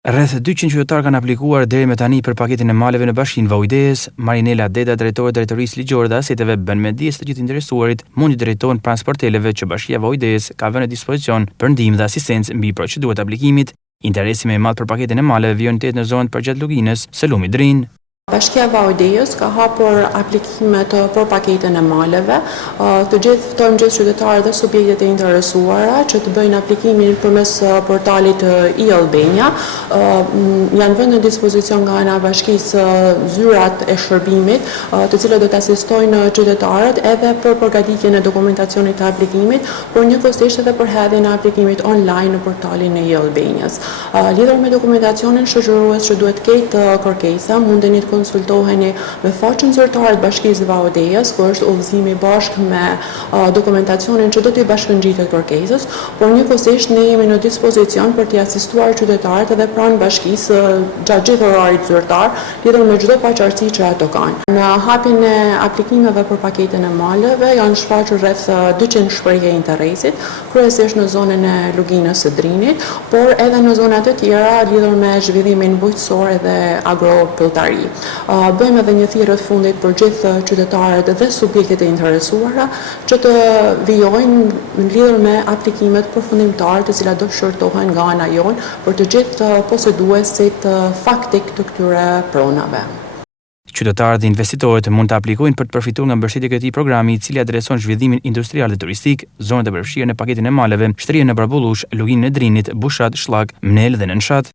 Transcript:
Rreth 200 qytetarë kanë aplikuar deri më tani për paketin e maleve në Bashkinë Vaudeës. Marinela Deda, drejtore e Drejtorisë Ligjore dhe Aseteve, bën me dije se të gjithë interesuarit mund të drejtohen pranë sporteleve që Bashkia e Vaudeës ka vënë në dispozicion për ndihmë dhe asistencë mbi procedurat e aplikimit. Interesi më i madh për paketin e maleve vjen në zonën përgjatë Luginës, Selumi Drin. Bashkia e Vaudeës ka hapur aplikimet për paketën e maleve. Të gjithë ftojmë gjithë qytetarët dhe subjektet e interesuara që të bëjnë aplikimin përmes portalit e-Albania. Janë vënë në dispozicion nga ana e bashkisë zyrat e shërbimit, të cilët do të asistojnë qytetarët edhe për përgatitjen e dokumentacionit të aplikimit, por njëkohësisht edhe për hedhjen e aplikimit online në portalin e e-Albanias. Lidhur me dokumentacionin shoqërues që duhet ketë kërkesa, mundeni të konsultoheni me faqen zyrtare të Bashkisë Vaudeës, ku është udhëzimi bashkë me dokumentacionin që do t'i bashkëngjitet kërkesës, por njëkohësisht ne jemi në dispozicion për t'i asistuar qytetarët edhe pranë bashkisë gjatë gjithë orarit zyrtar, lidhur me çdo paqartësi që ato kanë. Në hapjen e aplikimeve për paketën e maleve janë shfaqur rreth 200 shprehje interesit, kryesisht në zonën e Luginës së Drinit, por edhe në zona të tjera lidhur me zhvillimin bujqësor dhe agropilltari. Bëjmë edhe një thirrje të fundit për gjithë qytetarët dhe subjektet e interesuara që të vijojnë lidhur me aplikimet përfundimtare të cilat do shërtohen nga ana jonë për të gjithë poseduesit faktik të këtyre pronave. Qytetarët dhe investitorët mund të aplikojnë për të përfituar nga mbështetja e këtij programi, i cili adreson zhvillimin industrial dhe turistik, zonat e përfshira në paketin e maleve, shtrihjen në Barbullush, Luginën e Drinit, Bushat, Shllak, Mnel dhe Nënshat.